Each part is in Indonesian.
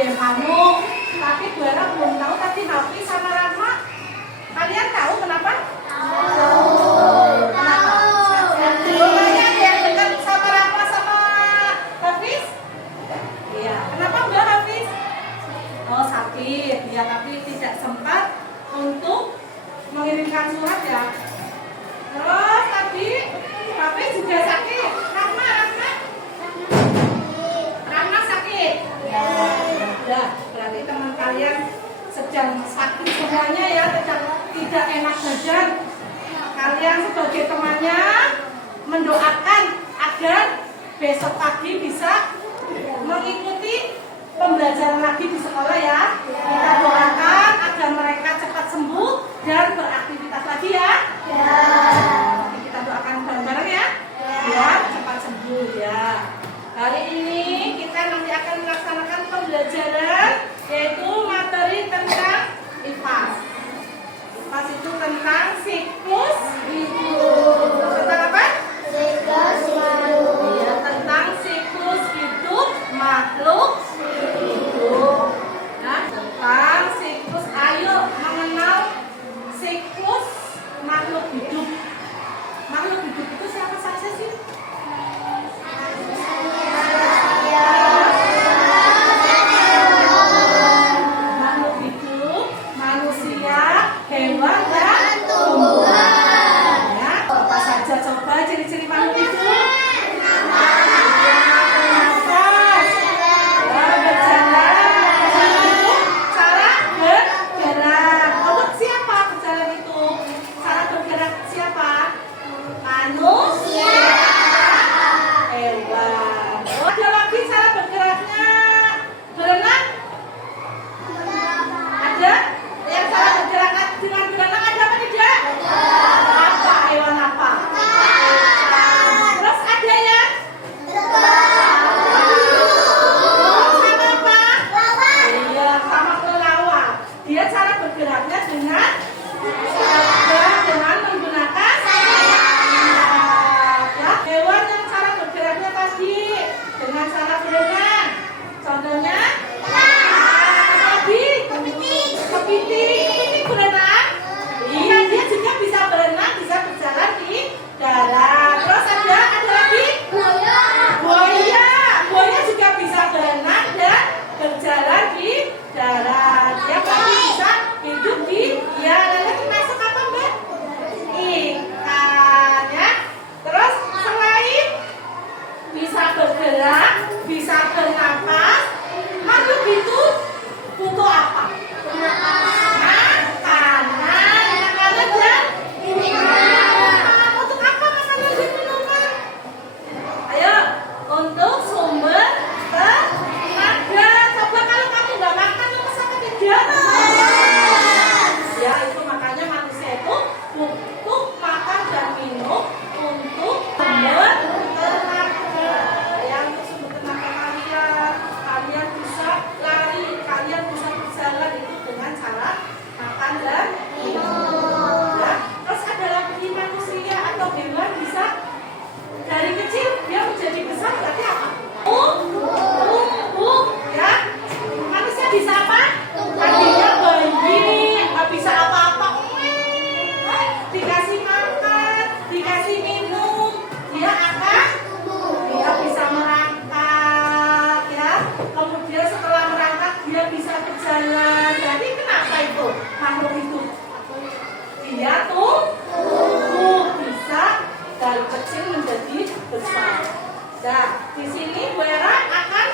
game anu. Tapi Bu Era belum tahu tadi Hafiz sama Rahma. Kalian tahu kenapa? Tahu. Kenapa? Rumahnya ada yang dekat sama Rahma sama Hafiz? Iya. Kenapa Mbak Hafiz? Oh, sakit. Ya, tapi tidak sempat untuk mengirimkan surat ya. Terus tadi Hafiz juga sakit. Rahma sakit. Ya, berarti teman kalian sedang sakit semuanya ya, tidak enak badan. Kalian sebagai temannya mendoakan agar besok pagi bisa mengikuti pembelajaran lagi di sekolah ya. Kita doakan agar mereka cepat sembuh dan beraktivitas lagi ya. Nanti kita doakan bareng-bareng ya, biar cepat sembuh ya. Hari ini kita nanti akan melaksanakan pembelajaran yaitu materi tentang IPAS. IPAS itu tentang siklus hidup. Tentang apa? Siklus hidup. Ya, tentang siklus hidup makhluk hidup. Nah, tentang siklus, ayo mengenal siklus makhluk hidup. Makhluk hidup itu siapa saja sih? Makhluk hidup, manusia, hewan, dan tumbuhan. Ya, apa saja coba ciri-ciri makhluk hidup? Bernafas, berjalan, cara bergerak. Untuk siapa berjalan itu? Cara bergerak siapa? Manusia. Hewan. Ada lagi cara bergeraknya. Berenang? Ada? Yang cara bergerak dengan berenang ada apa tidak? Apa? Hewan apa? Terus ada yang? Sama apa? Iya, sama kelelawar. Dia cara bergeraknya dengan menggunakan sayap. Ya, hewan yang cara bergeraknya tadi dengan cara berenang. Contohnya? Kepiting berenang. Iya, dia juga bisa berenang, bisa berjalan di darat. Terus ada lagi? Buaya juga bisa berenang dan berjalan di darat. Dia pasti bisa hidup di nanti masuk apa Mbak? Ikan ya. Terus selain bisa bergerak, bisa bernapas, makhluk itu butuh apa? Makanan dan minuman. Untuk apa makanan dan minuman? Ayo, untuk sumber tenaga. Coba kalau kamu nggak makan, kamu sama tidak? Ya, itu makanya manusia itu butuh makan dan minum untuk sumber tenaga. Yang untuk sumber tenaga kalian bisa lari, kalian bisa berjalan itu dengan cara makan dan minum. Ya. Terus ada lagi manusia atau hewan bisa dari kecil dia menjadi besar berarti apa? Tumbuh ya. Manusia bisa apa? Tadinya bayi, nggak bisa apa-apa. Dikasih makan, dikasih minum, dia akan dia bisa merangkak ya. Kemudian setelah merangkak dia bisa berjalan. Jadi kenapa itu makhluk hidup? Dia tumbuh bisa dari kecil menjadi besar. Nah, di sini Bu Era akan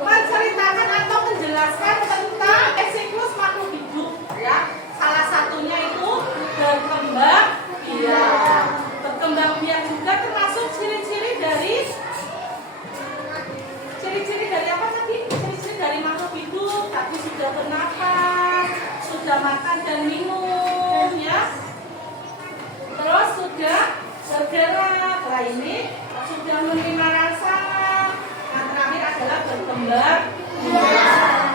menceritakan atau menjelaskan tentang siklus makhluk hidup ya. Salah satunya itu berkembang biak. Berkembang biak juga termasuk ciri-ciri dari apa tadi? Ciri-ciri dari makhluk hidup. Tapi sudah bernafas, sudah makan dan minum ya. Terus sudah bergerak. Nah, ini sudah menerima rasa. Yang terakhir adalah berkembang biak.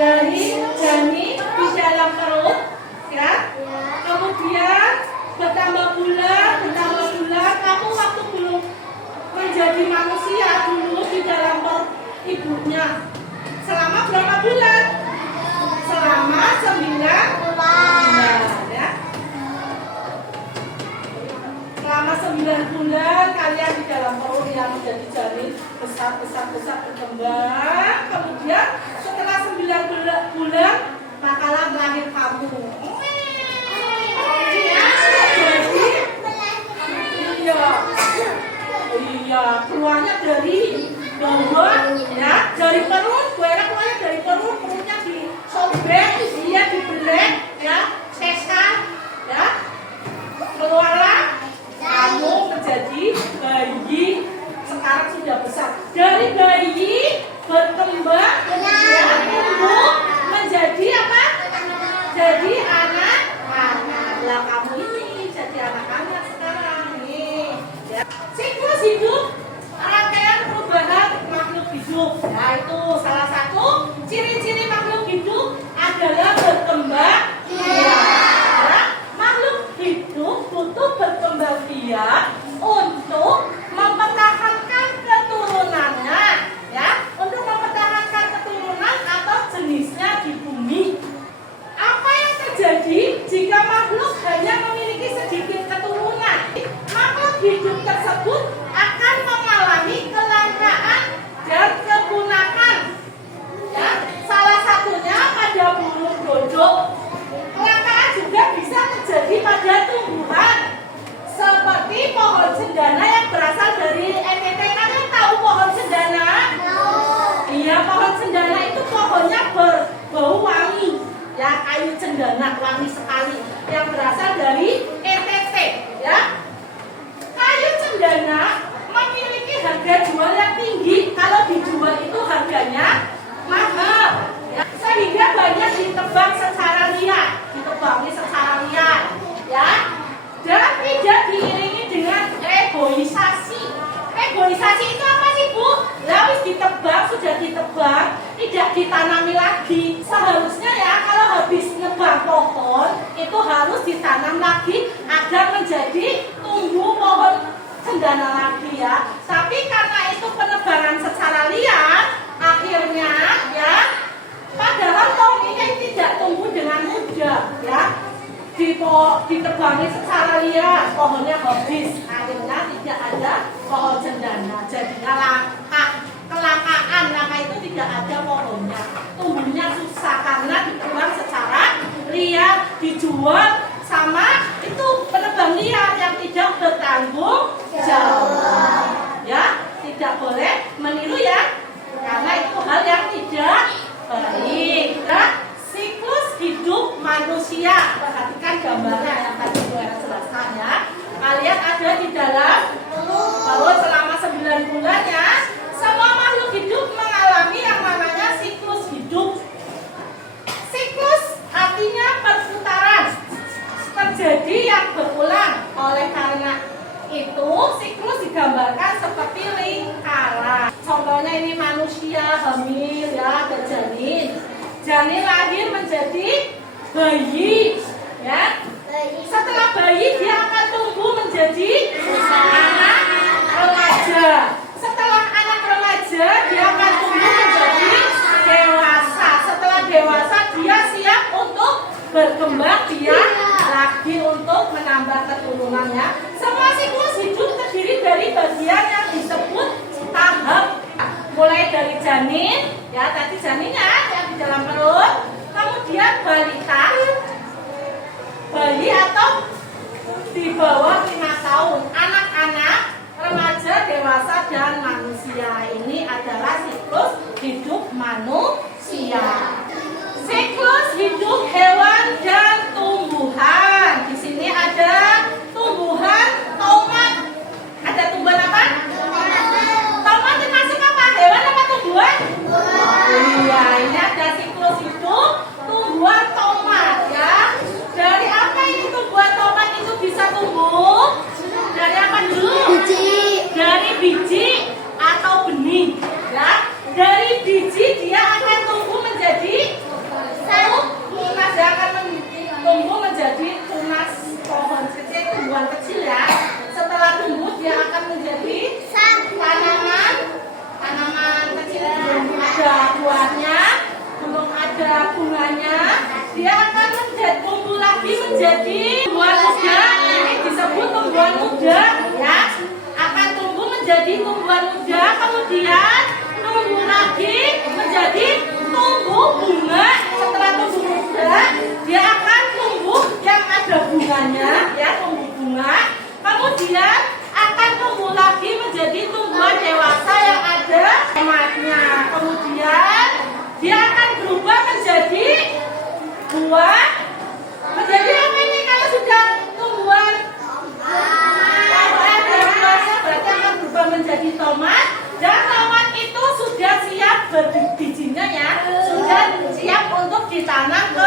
dari janin di dalam perut, ya. Kemudian bertambah bulan, kamu waktu belum menjadi manusia dulu di dalam perut ibunya. Selama berapa bulan? Selama 9 bulan, ya. Selama 9 bulan kalian di dalam perut yang menjadi janin besar berkembang. Kemudian setelah 9 bulan makalah lahir kamu. Iya, keluarnya dari bawah, ya, dari perut, keluarnya dari perutnya disobek, dia dibelek, ya, sesar, ya, keluarlah kamu menjadi bayi. Sekarang sudah besar. Dari bayi berkembang, ya, tumbuh menjadi apa? Jadi anak. Lah kamu ini jadi anak-anak sekarang nih. Ya. Siklus hidup rangkaian perubahan makhluk hidup. Nah itu salah satu ciri-ciri makhluk hidup adalah berkembang biak. Ya. Makhluk hidup butuh berkembang biak untuk mempertahankan keturunannya, ya, untuk mempertahankan keturunan atau jenisnya di bumi. Apa yang terjadi jika makhluk hanya memiliki sedikit keturunan? Makhluk hidup tersebut akan mengalami kelangkaan dan kepunahan. Ya, salah satunya pada burung dodok. Kelangkaan juga bisa terjadi pada tumbuhan seperti pohon cendana yang berasal dari NTT. Kalian tahu pohon cendana? Iya, pohon cendana itu pohonnya berbau wangi. Ya, kayu cendana wangi sekali yang berasal dari NTT, ya. Kayu cendana memiliki harga jual yang tinggi. Kalau dijual itu harganya mahal, ya. Sehingga banyak ditebang secara liar, ya. Dan tidak diiringi dengan egoisasi. Egoisasi itu apa sih, Bu? Lawis ditebang, sudah ditebang, tidak ditanami lagi. Seharusnya ya kalau habis nebang pohon itu harus ditanam lagi agar menjadi tumbuh pohon cendana lagi, ya. Tapi karena itu penebangan secara liar, akhirnya ya padahal pohon ini tidak tumbuh dengan mudah, ya. Ditebangi secara liar, pohonnya habis, akhirnya tidak ada pohon cendana, jadinya kelangkaan. Langka itu tidak ada pohonnya, tumbuhnya susah karena ditebang secara liar, dijual sama itu penebang liar yang tidak bertanggung jawab, ya. Tidak boleh meniru, ya, karena itu hal yang tidak baik, ya. Siklus hidup manusia, perhatikan gambarnya yang tadi saya jelaskan, ya. Kalian ada di dalam perut selama 9 bulan, ya. Semua makhluk hidup mengalami yang namanya siklus hidup. Siklus artinya perputaran, terjadi yang berulang. Oleh karena itu siklus digambarkan seperti lingkaran. Contohnya ini manusia hamil, ya, ada janin. Janin lahir menjadi bayi, ya. Setelah bayi dia akan tumbuh menjadi anak remaja. Setelah anak remaja dia akan tumbuh menjadi dewasa. Setelah dewasa dia siap untuk berkembang, dia lagi untuk menambah keturunannya. Semua siklus hidup terdiri dari bagian yang disebut tahap. Mulai dari janin, ya, tadi janinnya yang di dalam perut, kemudian balita, bayi atau di bawah 5 tahun, anak-anak, remaja, dewasa, dan manusia. Ini adalah siklus hidup manusia. Siklus hidup hewan dan tumbuhan. Di sini ada tumbuhan tomat. Ada tumbuhan apa? Tomat termasuk apa? Hewan apa tumbuhan? Iya, ini ada siklus hidup tumbuhan tomat, ya. Dari apa ini tumbuhan tomat itu bisa tumbuh? Dari apa dulu? Biji. Dari biji atau benih, ya. Dari biji dia akan tumbuh menjadi menjadi tumbuhan muda, ini disebut tumbuhan muda, ya. Akan tumbuh menjadi tumbuhan muda, kemudian tumbuh lagi menjadi tumbuh bunga. Setelah tumbuh muda, dia akan tumbuh yang ada bunganya, ya, tumbuh bunga. Kemudian akan tumbuh lagi menjadi tumbuhan dewasa yang ada tomatnya. Kemudian dia akan berubah menjadi buah. Menjadi apa ini kalau sudah tumbuhan? Kalau ada dewasa berarti akan berubah menjadi tomat. Dan tomat itu sudah siap bijinya, ya, sudah siap untuk ditanam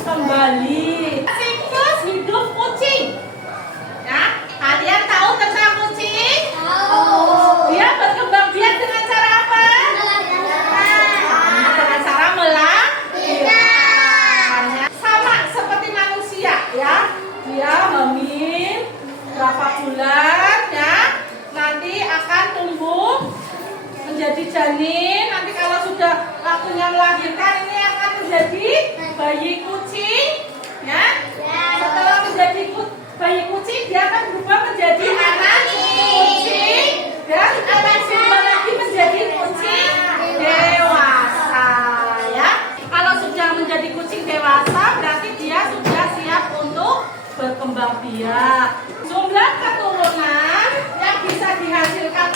kembali. Siklus hidup kucing. Ya, kalian tahu tentang kucing? Tahu. Dia berkembang biak dengan cara apa? Dengan cara melahirkan. Sama seperti manusia, ya. Dia hamil berapa bulan, ya. Nanti akan tumbuh menjadi janin. Nanti kalau sudah waktunya melahirkan, ini akan menjadi bayi kucing, ya. Setelah menjadi bayi kucing, dia akan berubah menjadi anak kucing, dan akan berubah lagi menjadi kucing dewasa, ya. Kalau sudah menjadi kucing dewasa, berarti dia sudah siap untuk berkembang biak. Jumlah keturunan yang bisa dihasilkan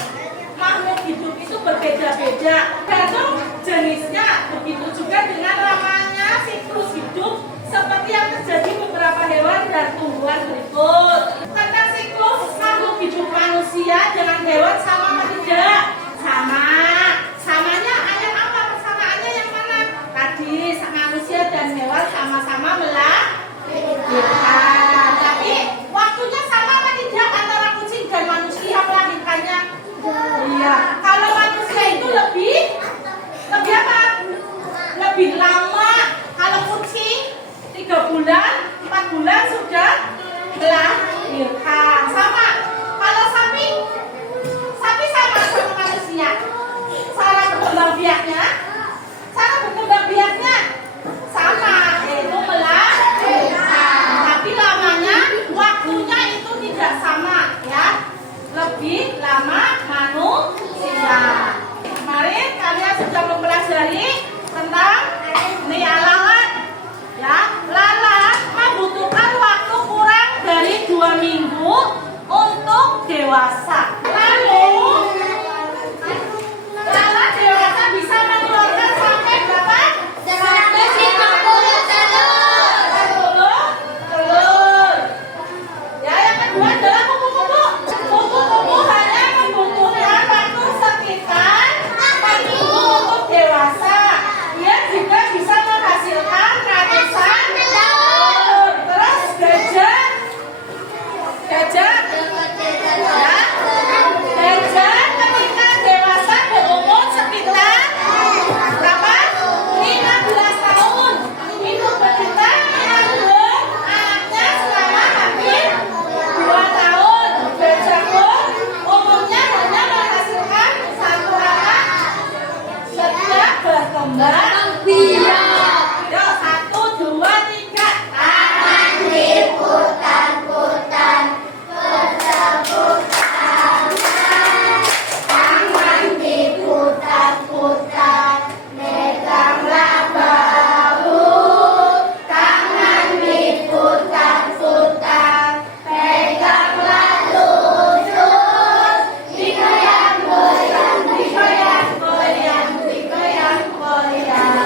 makhluk hidup itu berbeda-beda, tergantung jenisnya. Begitu juga dengan lamanya siklus hidup, seperti yang terjadi beberapa hewan dan tumbuhan berikut. Tentang siklus makhluk hidup manusia dengan hewan sama atau tidak? Sama. Samanya ayat apa? Persamaannya yang mana? Tadi manusia dan hewan sama-sama melahirkan. Tapi waktunya sama atau tidak antara kucing dan manusia melahirkannya? Iya. Kalau manusia itu lebih apa? Lebih lama. Kalau kucing 3 bulan, 4 bulan sudah melahirkan. Sama. Kalau sapi sama manusia. Cara berkembang biaknya sama, yaitu melahirkan. Tapi lamanya, waktunya itu tidak sama, ya. Lebih lama manusia. Kemarin kalian sudah mempelajari tentang ini lalat. Ya, lalat membutuhkan waktu kurang dari 2 minggu untuk dewasa. Lalu lalat dewasa bisa mengeluarkan sampai berapa? Sampai 30 telur. Ya, yang kedua adalah kupu-kupu. Kupu-kupu hanya membutuhkan waktu sekitar 4 minggu untuk dewasa. Dia juga bisa menghasilkan ratusan telur. Terus gajah, ya, gajah ketika dewasa berumur sekitar berapa? 15 tahun. Itu ketika mengandung anaknya selama hampir 2 tahun. Gajah pun umurnya hanya menghasilkan 1 anak sejak berkembang biak. Yuk, 1, 2, 3. Tangan diputar-putar, tangan diputar-putar, meganglah bahu. Tangan diputar-putar, peganglah lutut. Digoyang-goyang, digoyang-goyang, digoyang-goyang.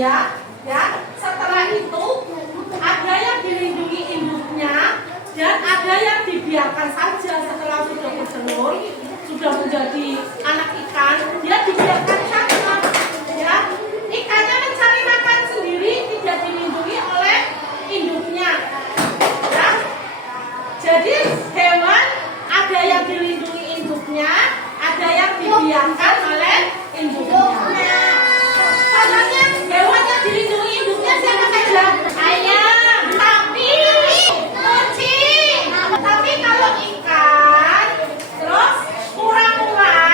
dia, ya. Setelah itu ada yang dilindungi induknya dan ada yang dibiarkan saja setelah sudah bertelur, sudah menjadi anak ikan, dia dibiarkan saja, ya. Ikannya mencari makan sendiri, tidak dilindungi oleh induknya, ya. Jadi hewan ada yang dilindungi induknya, ada yang dibiarkan oleh induknya. Contohnya hewan yang dilindungi induknya siapa saja? Ayam, sapi, kucing. Tapi kalau ikan, terus kura-kura,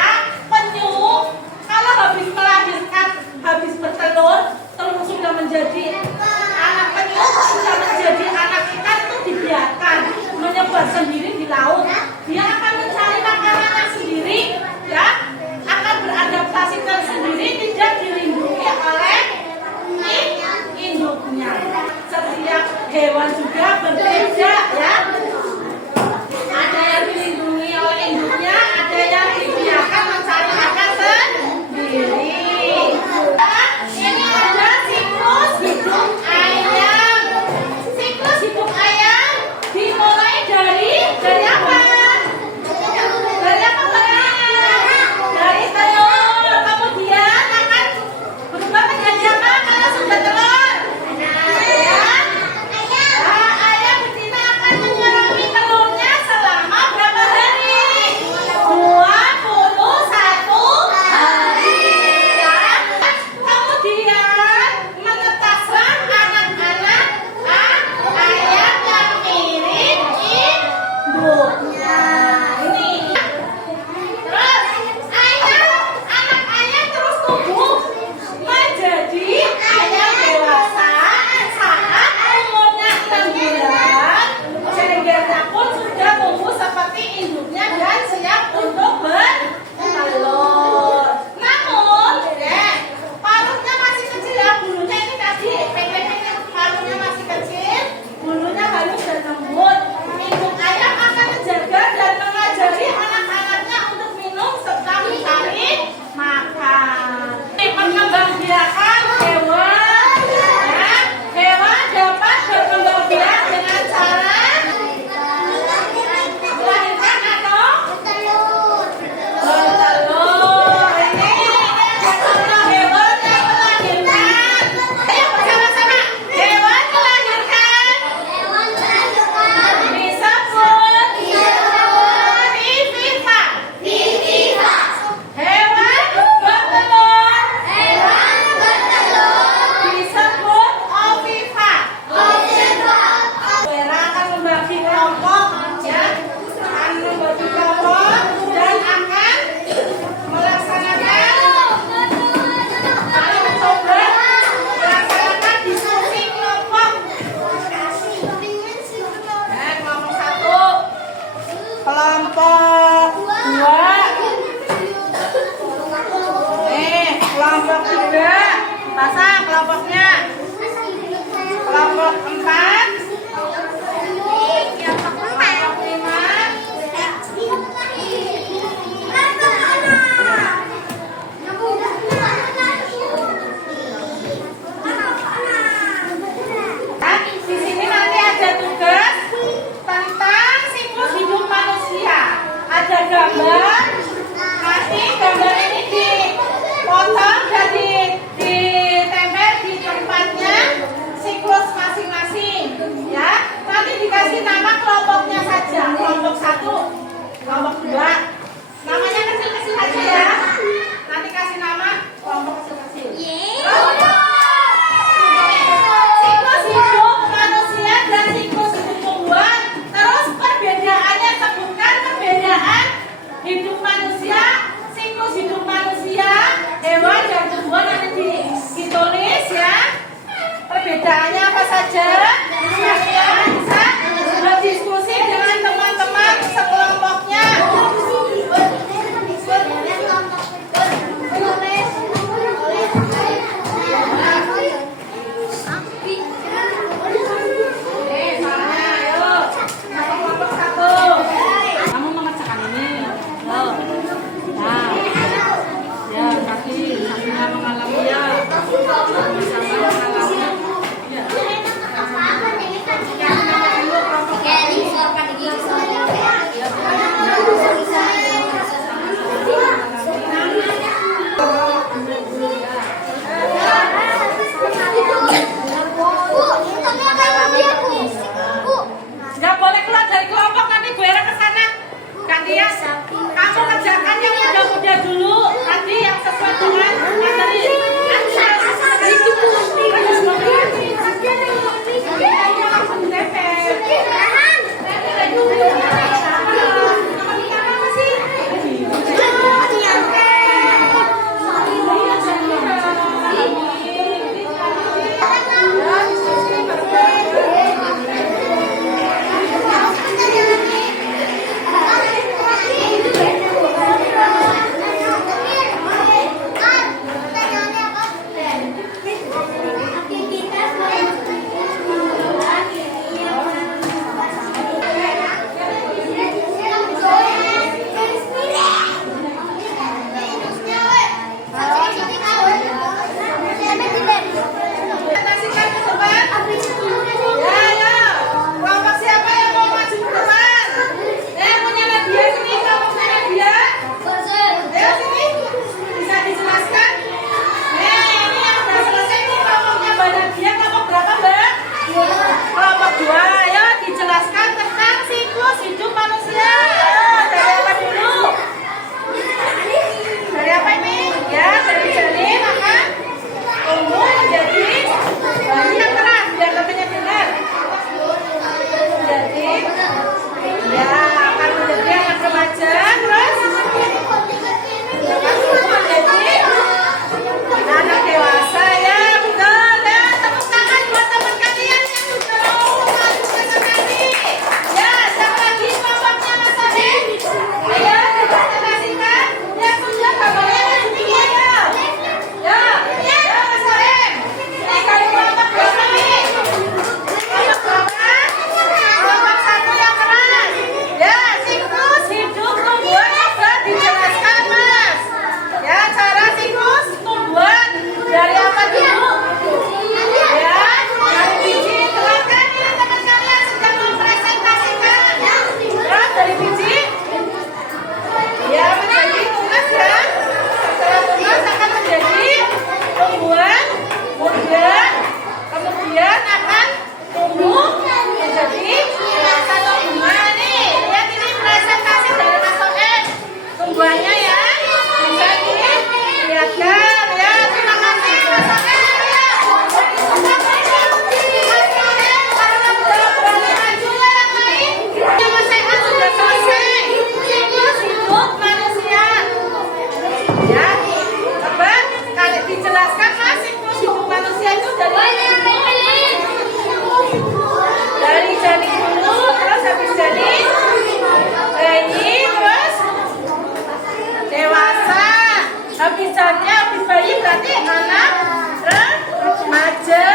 penyu, kalau habis melahirkan, habis bertelur, telur sudah menjadi anak penyu, sudah menjadi anak ikan, itu dibiarkan menyebar sendiri di laut. Dia akan mencari makanannya sendiri, ya, akan beradaptasi sendiri, tidak dilindungi oleh induknya. Setiap hewan juga berbeda, ya. Ada yang dilindungi oleh induknya, ada yang dibiarkan mencari makan sendiri. Ini ada siklus hidup ayam. Siklus hidup ayam dimulai dari apa? Dari apa, Pak? Dari telur. Kemudian akan berubah menjadi apa kalau sudah telur? Ya. Ayam betina akan menyerupi telurnya selama berapa hari? 21 hari. Ya. Kemudian menetaslah anak-anak ayam yang mirip induknya. Ini. Terus anak ayam terus tumbuh menjadi ayam dewasa saat umurnya 6 bulan. Cendernya pun sudah tumbuh seperti induknya dan siap untuk bertelur. Namun, paruhnya masih kecil, ya. Bulunya ini tadi pendek-pendek, paruhnya masih kecil, bulunya halus dan lembut. Induk ayam akan menjaga dan mengajari anak-anaknya untuk minum serta mencari makan. Pengembangbiakan hewan, ya. Hewan dapat berkembang biak dengan cara melahirkan atau bertelur. Ini contoh hewan yang melahirkan. Ayo bersama-sama. Hewan melahirkan disebut vivipa. Hewan bertelur disebut ovipa. Vera akan membagi kelompok, ya. Akan membagi kelompok dan akan melaksanakan mencoba melaksanakan diskusi kelompok. Kelompok 1, kelompok 2, kelompok 3, pasang kelompoknya. Kelompok 4, kelompok 5, di sini nanti ada tugas tentang siklus hidup manusia. Ada gambar, nanti gambar ini dipotong dan ditempel di tempat Abizatnya, Abis bayi berarti anak remaja.